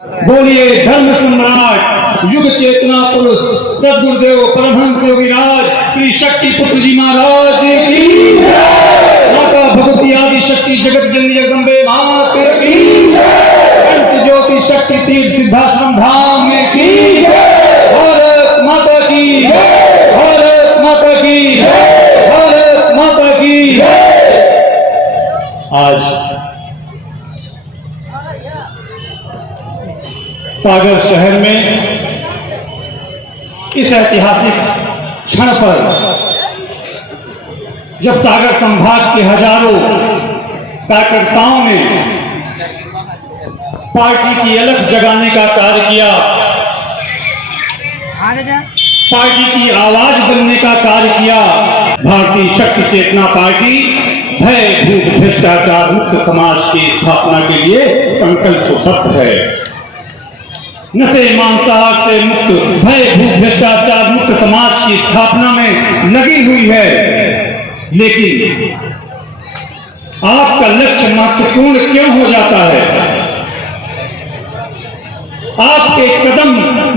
बोलिए धर्म सम्राट युग चेतना पुरुष सदगुरुदेव परमहंस विराज श्री शक्ति पुत्र जी महाराज की माता भगवती आदि शक्ति जगत जननी जगदम्बे माता की पंच ज्योति शक्ति तीर्थ सिद्धाश्रम धाम की भारत माता की भारत माता की भारत माता की। आज सागर शहर में इस ऐतिहासिक क्षण पर जब सागर संभाग के हजारों कार्यकर्ताओं ने पार्टी की अलख जगाने का कार्य किया, पार्टी की आवाज बनने का कार्य किया, भारतीय शक्ति चेतना पार्टी भय भूत भ्रष्टाचार मुक्त समाज की स्थापना के लिए संकल्पबद्ध है। नशे मांसाहार से मुक्त भय भूत भ्रष्टाचार मुक्त समाज की स्थापना में लगी हुई है। लेकिन आपका लक्ष्य महत्वपूर्ण क्यों हो जाता है? आपके कदम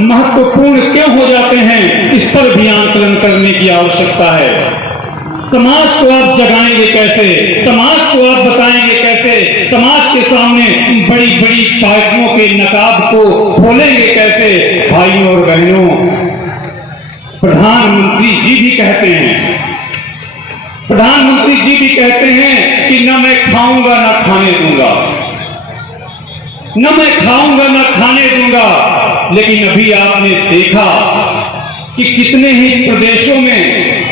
महत्वपूर्ण क्यों हो जाते हैं? इस पर भी आंकलन करने की आवश्यकता है। समाज को आप जगाएंगे कैसे? समाज को आप बताएंगे कैसे? समाज के सामने बड़ी बड़ी पार्टियों के नकाब को खोलेंगे कैसे? भाइयों और बहनों, प्रधानमंत्री जी भी कहते हैं, प्रधानमंत्री जी भी कहते हैं कि न मैं खाऊंगा न खाने दूंगा, न मैं खाऊंगा न खाने दूंगा। लेकिन अभी आपने देखा कि कितने ही प्रदेशों में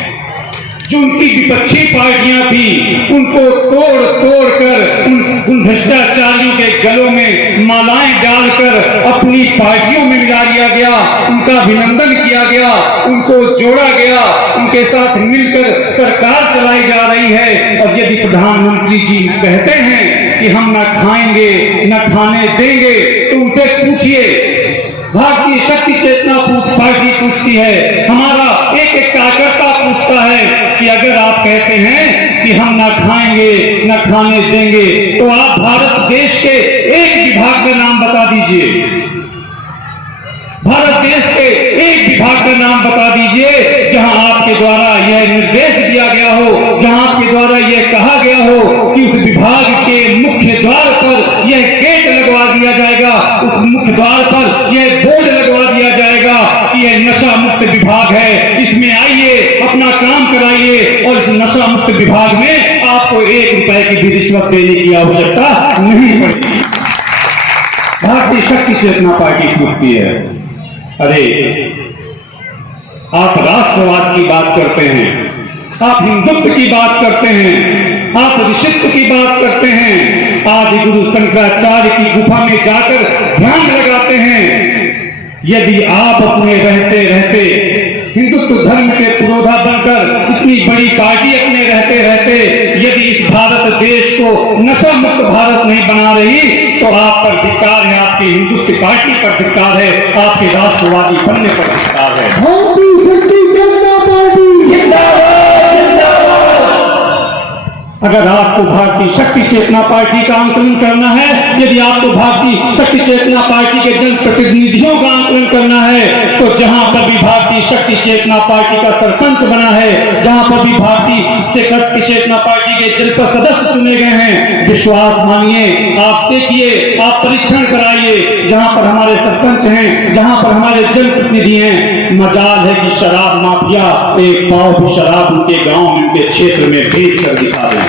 जो उनकी विपक्षी पार्टियां थी उनको तोड़ तोड़ कर उन भ्रष्टाचारियों के गलों में मालाएं डालकर अपनी पार्टियों में मिला दिया गया, उनका अभिनंदन किया गया, उनको जोड़ा गया, उनके साथ मिलकर सरकार चलाई जा रही है। और यदि प्रधानमंत्री जी कहते हैं कि हम न खाएंगे न खाने देंगे तो उनसे पूछिए। भारतीय शक्ति चेतना पार्टी पूछती है, हमारा एक एक कार्यकर्ता पूछता है कि अगर आप कहते हैं कि हम ना खाएंगे न खाने देंगे तो आप भारत देश के एक विभाग का नाम बता दीजिए, भारत देश के एक विभाग का नाम बता दीजिए जहां आपके द्वारा यह निर्देश दिया गया हो, जहां आपके द्वारा यह कहा गया हो कि उस विभाग के मुख्य द्वार पर यह गेट लगवा दिया जाएगा, उस मुख्य द्वार पर यह बोर्ड लगवा दिया जाएगा कि यह नशा मुक्त विभाग है, इसमें आइए अपना काम कराइए। और इस नशा मुक्त विभाग में आपको 1 रुपए की भी रिश्वत देने की आवश्यकता नहीं पड़ेगी। भारतीय शक्ति चेतना पार्टी पूछती है, अरे आप राष्ट्रवाद की बात करते हैं, आप हिंदुत्व की बात करते हैं, आप ऋषित्व की बात करते हैं, आदि गुरु शंकराचार्य की गुफा में जाकर ध्यान लगाते हैं। यदि आप अपने रहते रहते हिंदुत्व धर्म के पुरोधा बनकर इतनी बड़ी पार्टी अपने रहते रहते यदि इस भारत देश को नशा मुक्त भारत नहीं बना रही तो आप पर धिक्कार है, आपकी हिंदुत्व पार्टी पर धिक्कार है, आपके राष्ट्रवादी बनने पर धिक्कार है। अगर आपको भारतीय शक्ति चेतना पार्टी का आंकलन करना है, यदि आपको भारतीय शक्ति चेतना पार्टी के जनप्रतिनिधियों का आंकलन करना है, तो जहां पर भी भारतीय शक्ति चेतना पार्टी का सरपंच बना है, जहां पर भी भारतीय शक्ति चेतना पार्टी के जनपद सदस्य चुने गए हैं, विश्वास मानिए, आप देखिए, आप परीक्षण कराइए, जहां पर हमारे सरपंच हैं, जहां पर हमारे जनप्रतिनिधि हैं, मजाल है कि शराब माफिया एक पाव भी शराब उनके गांव में उनके क्षेत्र में भेज कर दिखा दें।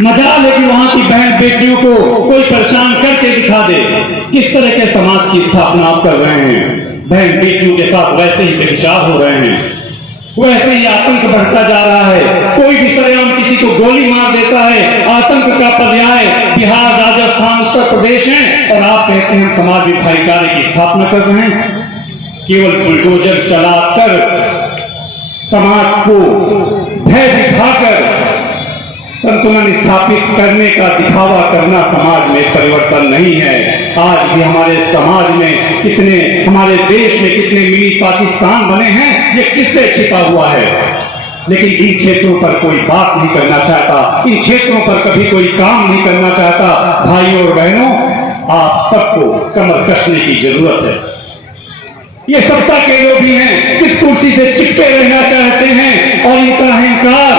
मजाल है कि वहां की बहन बेटियों को कोई परेशान करके दिखा दे। किस तरह के समाज की स्थापना आप कर रहे हैं? बहन बेटियों के साथ वैसे ही व्यभिचार हो रहे हैं, वैसे ही आतंक बढ़ता जा रहा है। कोई भी सरेआम किसी को गोली मार देता है। आतंक का पर्याय बिहार, राजस्थान, उत्तर प्रदेश है और आप कहते हैं समाज में भाईचारे की स्थापना कर रहे हैं। केवल बुलडोजर चलाकर समाज को भय दिखाकर संतुलन स्थापित करने का दिखावा करना समाज में परिवर्तन नहीं है। आज भी हमारे समाज में कितने, हमारे देश में कितने मिनी पाकिस्तान बने हैं, ये किससे छिपा हुआ है। लेकिन इन क्षेत्रों पर कोई बात नहीं करना चाहता, इन क्षेत्रों पर कभी कोई काम नहीं करना चाहता। भाइयों और बहनों, आप सबको कमर कसने की जरूरत है। ये सत्ता के लोग भी हैं, सिर्फ कुर्सी से चिपके रहना चाहते हैं और इनका अहंकार,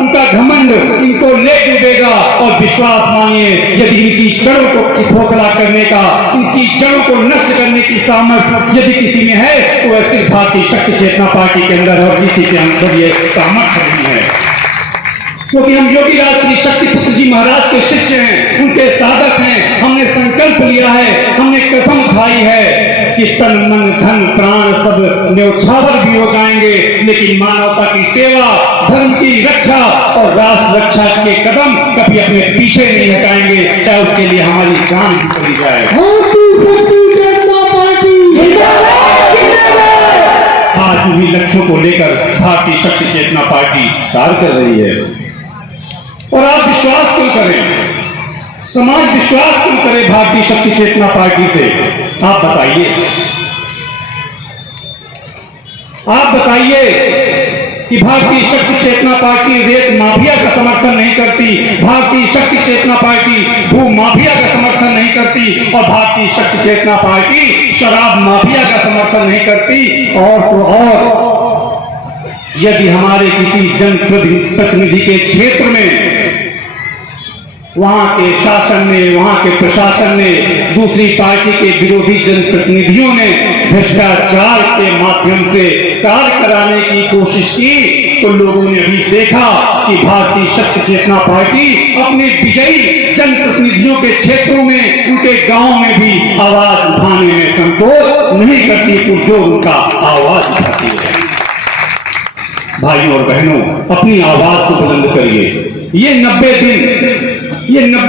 इनका घमंड इनको ले डूबेगा। और विश्वास मानिए, यदि इनकी जड़ों को खोखला करने का, इनकी जड़ों को नष्ट करने की सामर्थ्य यदि किसी में है तो वह सिर्फ भारतीय शक्ति चेतना पार्टी के अंदर और किसी के अंदर ये सामर्थ्य नहीं है। क्योंकि हम योगी राज श्री शक्तिपुत्र जी महाराज के शिष्य हैं, उनके साधक हैं। हमने संकल्प लिया है, हमने कसम खाई है कि तन मन धन प्राण सब न्यौछावर भी हो जाएंगे, लेकिन मानवता की सेवा, धर्म की रक्षा और राष्ट्र रक्षा के कदम कभी अपने पीछे नहीं हटाएंगे, चाहे उसके लिए हमारी जान भी चली जाए। आज उन्हीं लक्ष्यों को लेकर भारतीय शक्ति चेतना पार्टी कार्य कर रही है। और आप विश्वास क्यों करें, समाज विश्वास क्यों करे भारतीय शक्ति चेतना पार्टी से? आप बताइए कि भारतीय शक्ति चेतना पार्टी रेत माफिया का समर्थन नहीं करती, भारतीय शक्ति चेतना पार्टी भू माफिया का समर्थन नहीं करती, और भारतीय शक्ति चेतना पार्टी शराब माफिया का समर्थन नहीं करती। और तो और यदि हमारे किसी जनप्रतिनिधि के क्षेत्र में वहां के शासन ने, वहां के प्रशासन ने, दूसरी पार्टी के विरोधी जनप्रतिनिधियों ने भ्रष्टाचार के माध्यम से कार्य कराने की कोशिश की, तो लोगों ने अभी देखा कि भारतीय शक्ति चेतना पार्टी अपने विजयी जनप्रतिनिधियों के क्षेत्रों में, उनके गांव में भी आवाज उठाने में संकोच नहीं करती, जो उनका आवाज उठाती है। भाइयों और बहनों, अपनी आवाज को बुलंद करिए। ये 90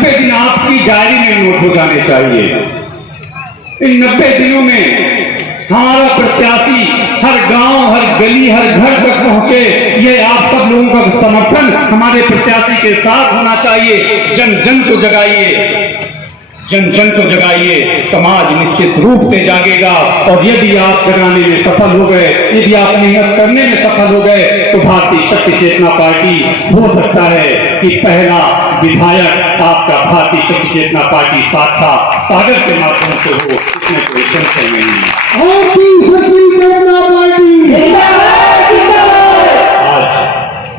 दिन आपकी डायरी में नोट हो जाने चाहिए। इन 90 दिनों में हमारा प्रत्याशी हर गांव, हर गली, हर घर तक पहुंचे, ये आप सब लोगों का समर्थन हमारे प्रत्याशी के साथ होना चाहिए। जन जन को जगाइए, जन जन को जगाइए, समाज निश्चित रूप से जागेगा। और यदि आप जगाने में सफल हो गए, यदि आप मेहनत करने में सफल हो गए, तो भारतीय शक्ति चेतना पार्टी हो सकता है कि पहला विधायक आपका भारतीय शक्ति चेतना पार्टी सागर के माध्यम से हो, इसमें कोई संशय नहीं है। आज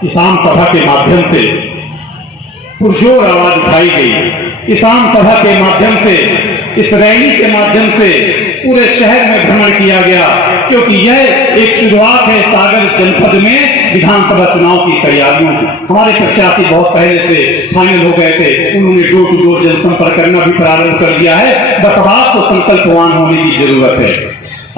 किसान सभा के माध्यम से पुरजोर आवाज उठाई गई। किसान सभा के माध्यम से, इस रैली के माध्यम से पूरे शहर में भ्रमण किया गया, क्योंकि यह एक शुरुआत है सागर जनपद में विधानसभा चुनाव की तैयारियों की। हमारे प्रत्याशी बहुत पहले से फाइनल हो गए थे, उन्होंने डोर टू डोर जनसंपर्क करना भी प्रारंभ कर दिया है। बस अब आपको संकल्पवान होने की जरूरत है,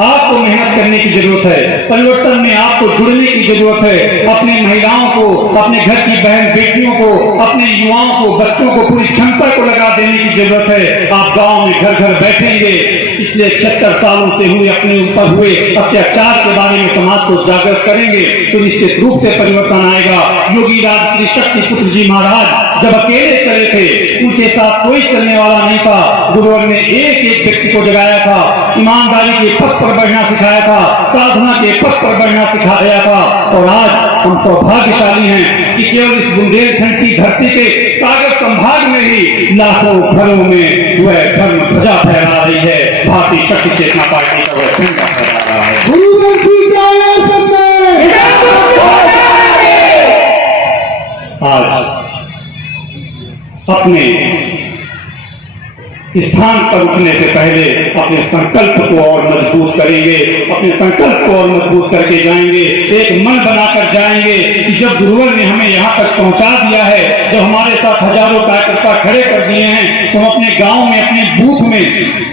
आपको मेहनत करने की जरूरत है, परिवर्तन में आपको जुड़ने की जरूरत है। अपने महिलाओं को, अपने घर की बहन बेटियों को, अपने युवाओं को, बच्चों को पूरी क्षमता को लगा देने की जरूरत है। आप गांव में घर घर बैठेंगे, पिछले 76 सालों से हुए अपने ऊपर हुए अत्याचार के बारे में समाज को जागृत करेंगे, तो निश्चित रूप से परिवर्तन आएगा। योगी राज श्री शक्तिपुत्र जी महाराज जब अकेले चले थे, उनके साथ कोई चलने वाला नहीं था। गुरुवर ने एक एक व्यक्ति को जगाया था, ईमानदारी के पथ पर बढ़ना सिखाया था, साधना के पथ पर बढ़ना सिखाया था। और आज हम सौभाग्यशाली हैं कि केवल इस बुंदेलखंड की धरती के सागर संभाग में ही लाखों घरों में वह धर्म ध्वजा फहरा रही है। भारतीय शक्ति चेतना पार्टी का वह झंडा फहरा रहा है। आज अपने स्थान पर उठने से पहले अपने संकल्प को और मजबूत करेंगे, अपने संकल्प को और मजबूत करके जाएंगे, एक मन बनाकर जाएंगे कि जब गुरुवर ने हमें यहाँ तक पहुँचा दिया है, जब हमारे साथ हजारों कार्यकर्ता खड़े कर दिए हैं, तो हम अपने गांव में, अपने बूथ में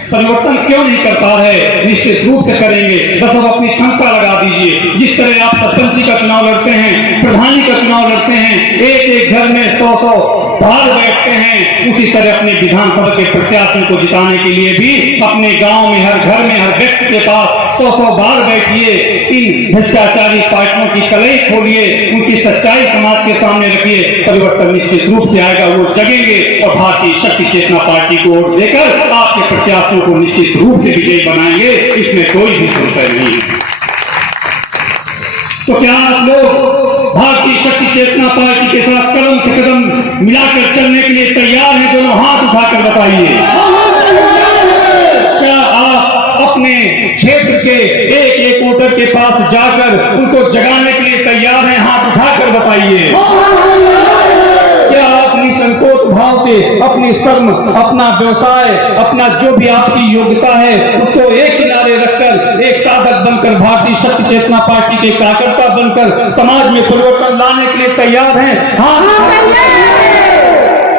परिवर्तन क्यों नहीं कर पा रहे? निश्चित रूप से करेंगे। बस अब अपनी क्षमता लगा दीजिए। जिस तरह आप सरपंची का चुनाव लड़ते हैं, प्रधानी का चुनाव लड़ते हैं, एक एक घर में 100 बार बैठते हैं, उसी तरह अपने विधानसभा के प्रत्याशी को जिताने के लिए भी अपने गांव में, हर घर में, हर व्यक्ति के पास 100 बार बैठिए। इन भ्रष्टाचारी पार्टियों की कलई खोलिए, उनकी सच्चाई समाज के सामने रखिए। परिवर्तन निश्चित रूप से आएगा, वो जगेंगे और भारतीय शक्ति चेतना पार्टी को वोट देकर आपके प्रत्याशियों को निश्चित रूप से विजयी बनाएंगे, इसमें कोई भी संशय नहीं है। तो क्या आप लोग भारतीय शक्ति चेतना पार्टी के साथ कदम से कदम मिलाकर चलने के लिए तैयार हैं? दोनों हाथ उठाकर बताइए। पास जाकर उनको जगाने के लिए तैयार हैं? हाथ उठाकर बताइए। क्या आप निसंकोच भाव से अपनी शर्म, अपना व्यवसाय, अपना जो भी आपकी योग्यता है उसको एक किनारे रखकर एक साधक बनकर भारतीय शक्ति चेतना पार्टी के कार्यकर्ता बनकर समाज में परिवर्तन लाने के लिए तैयार हैं? हाँ,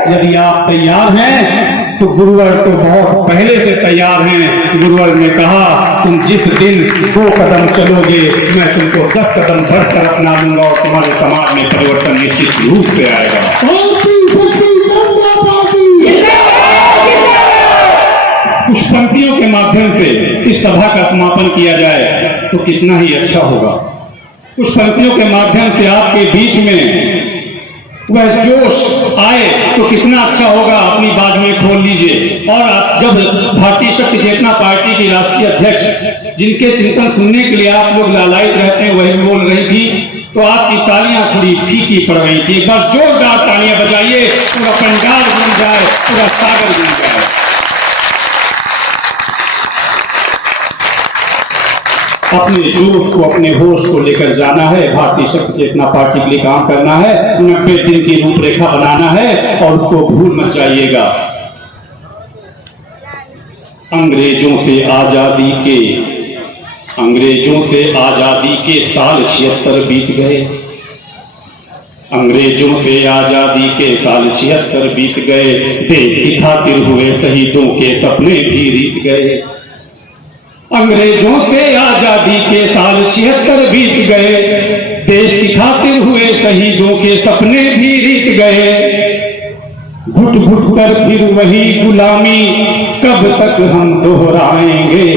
यदि आप तैयार हैं तो गुरुवर तो बहुत पहले से तैयार हैं। गुरुवर ने कहा तुम जिस दिन 2 कदम चलोगे मैं तुमको 10 कदम बढ़कर अपना लूंगा और तुम्हारे समाज में परिवर्तन निश्चित रूप से आएगा। कुछ पंक्तियों के माध्यम से इस सभा का समापन किया जाए तो कितना ही अच्छा होगा। कुछ पंक्तियों के माध्यम से आपके बीच में वह जोश आए तो कितना अच्छा होगा। अपनी बात में खोल लीजिए। और जब भारतीय शक्ति चेतना पार्टी की राष्ट्रीय अध्यक्ष जिनके चिंतन सुनने के लिए आप लोग लालायित रहते हैं वही बोल रही थी तो आपकी तालियां थोड़ी फीकी पड़ रही थी। एक बार जोरदार तालियां बजाइए, पूरा पंडाल बन जाए, पूरा सागर बन जाए। अपने जोश को, अपने होश को लेकर जाना है। भारतीय शक्ति चेतना पार्टी के लिए काम करना है। 90 दिन की रूपरेखा बनाना है और उसको भूल मत जाइएगा। अंग्रेजों से आजादी के साल 76 बीत गए। अंग्रेजों से आजादी के साल 76 बीत गए। देश की खातिर हुए शहीदों के सपने भी रीत गए। अंग्रेजों से आजादी के साल 76 बीत गए। देश की खातिर हुए शहीदों के सपने भी रीत गए। घुट घुट कर फिर वही गुलामी कब तक हम दोहराएंगे।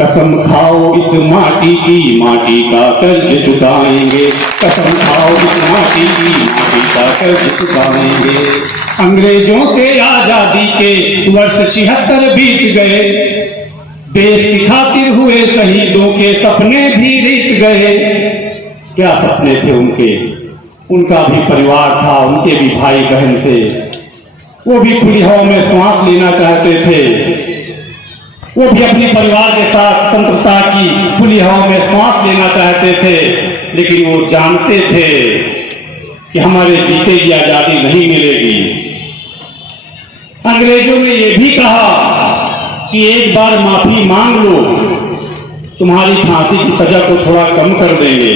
कसम खाओ इस माटी की, माटी का कर्ज चुकाएंगे। कसम खाओ इस माटी की, माटी का कर्ज चुकाएंगे। अंग्रेजों से आजादी के वर्ष 76 बीत गए। देश की खातिर हुए शहीदों के सपने भी रीत गए। क्या सपने थे उनके? उनका भी परिवार था, उनके भी भाई बहन थे। वो भी खुली हवा में सांस लेना चाहते थे। वो भी अपने परिवार के साथ स्वतंत्रता की खुली हवा में सांस लेना चाहते थे। लेकिन वो जानते थे कि हमारे जीते की आजादी नहीं मिलेगी। अंग्रेजों ने ये भी कहा कि एक बार माफी मांग लो, तुम्हारी फांसी की सजा को थोड़ा कम कर देंगे।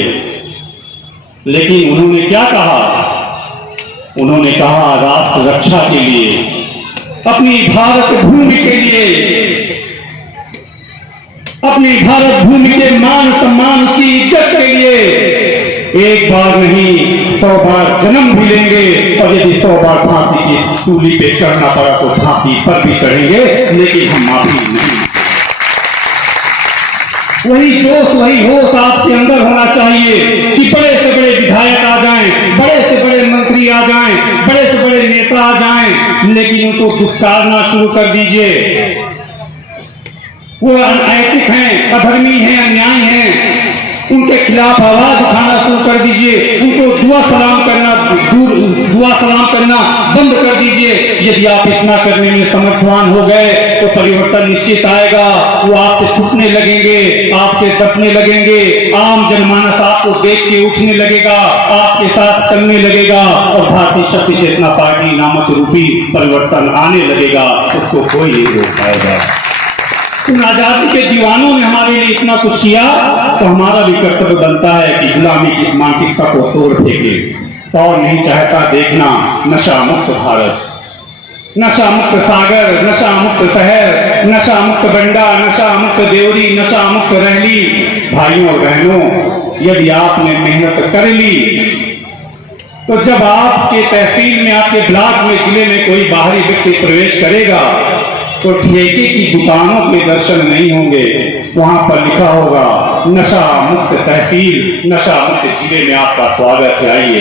लेकिन उन्होंने क्या कहा? उन्होंने कहा राष्ट्र रक्षा के लिए, अपनी भारत भूमि के लिए, अपनी भारत भूमि के मान सम्मान की इज्जत के लिए एक बार नहीं 100 बार जन्म भी लेंगे। और यदि 100 बार फांसी की सूली पे चढ़ना पड़ा तो फांसी पर भी चढ़ेंगे, लेकिन हम माफी नहीं। वही जोश, वही होश आपके अंदर होना चाहिए कि बड़े से बड़े विधायक आ जाएं, बड़े से बड़े मंत्री आ जाएं, बड़े से बड़े नेता आ जाएं, लेकिन उनको दुष्कारना शुरू कर दीजिए। वो अनैतिक हैं, अधर्मी हैं, अन्याय हैं, उनके खिलाफ आवाज उठाना शुरू कर दीजिए। उनको दुआ सलाम करना बंद कर दीजिए। यदि आप इतना करने में समर्थवान हो गए तो परिवर्तन निश्चित आएगा। वो आपसे छुटने लगेंगे, आपसे दबने लगेंगे। आम जनमानस आपको देख के उठने लगेगा, आपके साथ चलने लगेगा और भारतीय शक्ति चेतना पार्टी नामक रूपी परिवर्तन आने लगेगा। उसको कोई नहीं रोक पाएगा। उन आजादी के दीवानों ने हमारे लिए इतना कुछ किया तो हमारा भी कर्तव्य बनता है कि गुलामी की इस मानसिकता को तोड़ फेंके। और नहीं चाहता देखना नशा मुक्त भारत, नशा मुक्त सागर, नशा मुक्त शहर, नशा मुक्त बंडा, नशा मुक्त देवरी, नशा मुक्त रहली। भाइयों और बहनों, यदि आपने मेहनत कर ली तो जब आपके तहसील में, आपके ब्लॉक में, जिले में कोई बाहरी व्यक्ति प्रवेश करेगा तो ठेके की दुकानों के दर्शन नहीं होंगे। वहां पर लिखा होगा नशा मुक्त तहसील, नशा मुक्त जिले में आपका स्वागत है। आइए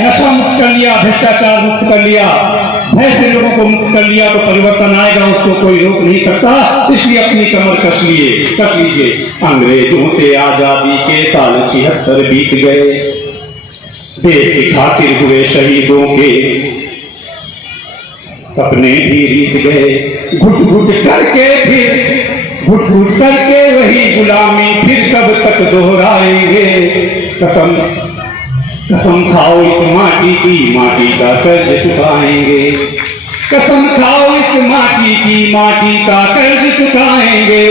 नशा मुक्त कर लिया, भ्रष्टाचार मुक्त कर लिया, भय से लोगों को मुक्त कर लिया तो परिवर्तन आएगा। उसको कोई रोक नहीं सकता। इसलिए अपनी कमर कस लीजिए। अंग्रेजों से आजादी के साल 76 बीत गए। देश की खातिर हुए शहीदों के सपने भी बीत गए घुट घुट करके, फिर घुट घुट करके वही गुलामी फिर कब तक दोहराएंगे। कसम कसम खाओ इस माटी की, माटी का कर्ज चुकाएंगे। कसम खाओ इस माटी की, माटी का कर्ज चुकाएंगे।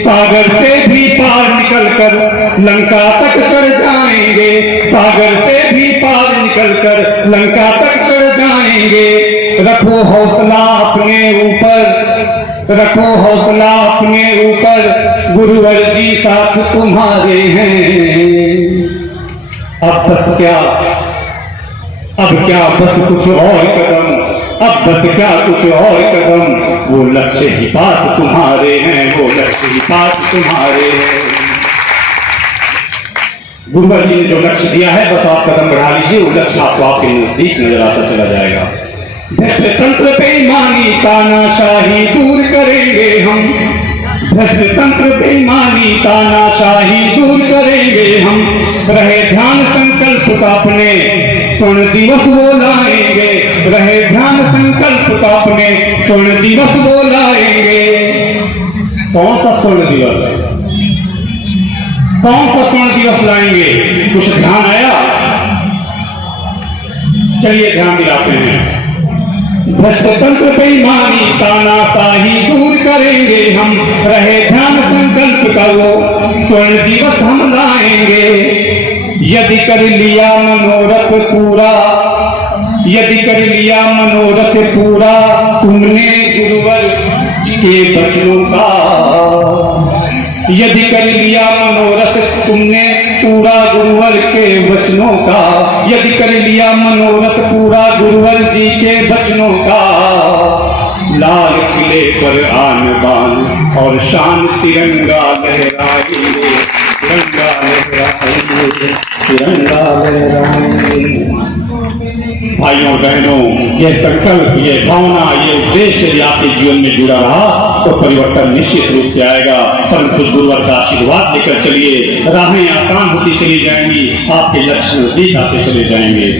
सागर से भी पार निकलकर लंका तक चढ़ जाएंगे। सागर से भी पार निकलकर लंका तक चढ़ जाएंगे। रखो हौसला अपने ऊपर, रखो हौसला अपने ऊपर, गुरुवर जी साथ तुम्हारे हैं। अब बस क्या, अब क्या बस कुछ और कदम, अब बस क्या कुछ और कदम, वो लक्ष्य ही पास तुम्हारे हैं, वो लक्ष्य ही पास तुम्हारे हैं। गुरुवर जी ने जो लक्ष्य दिया है बस आप कदम बढ़ा लीजिए, वो लक्ष्य आपको आपके नजदीक नजर आता चला जाएगा। भ्रष्ट तंत्र बेईमानी तानाशाही दूर करेंगे हम, भ्रष्ट तंत्र बेईमानी तानाशाही दूर करेंगे हम। रहे ध्यान संकल्प का अपने स्वर्ण दिवस वो लाएंगे, रहे ध्यान संकल्प का अपने स्वर्ण दिवस वो लाएंगे। कौन सा स्वर्ण दिवस, कौन सा स्वर्ण दिवस लाएंगे? कुछ ध्यान आया? चलिए ध्यान दिलाते हैं। भ्रष्ट तंत्र बेईमानी तानाशाही दूर करेंगे हम, रहे ध्यान संकल्प का वो स्वर्ण दिवस हम लाएंगे। यदि कर लिया मनोरथ पूरा, यदि कर लिया मनोरथ पूरा तुमने गुरुवर के वचनों का, यदि कर लिया मनोरथ तुमने पूरा गुरुवर के वचनों का, यदि कर लिया मनोरथ पूरा गुरुवर जी के वचनों का। लाल किले पर आन बान और शान तिरंगा लहराएंगे, तिरंगा लहराएंगे, तिरंगा लहराएंगे। भाइयों बहनों, ये संकल्प, ये भावना, ये उद्देश्य यदि आपके जीवन में जुड़ा रहा तो परिवर्तन निश्चित रूप से आएगा। परंतु गुरुवर का आशीर्वाद लेकर चलिए, राहें आसान होती चली जाएंगी, आपके लक्ष्य नजदीक आते चले जाएंगे।